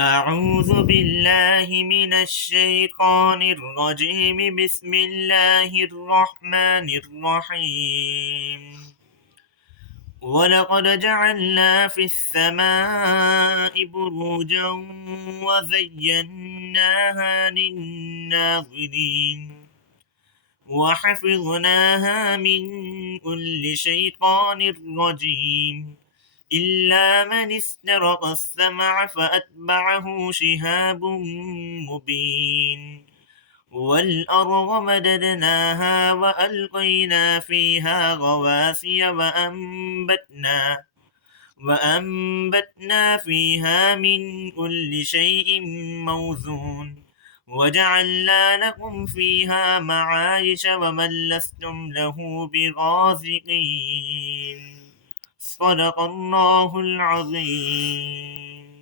أعوذ بالله من الشيطان الرجيم. بسم الله الرحمن الرحيم. ولقد جعلنا في السماء بروجا وزيناها للناظرين وحفظناها من كل شيطان رجيم إلا من استرق السمع فأتبعه شهاب مبين. والأرض مددناها وألقينا فيها رواسي وأنبتنا فيها من كل شيء موزون وجعلنا لكم فيها معايش ومن لستم له برازقين. صدق الله العظيم.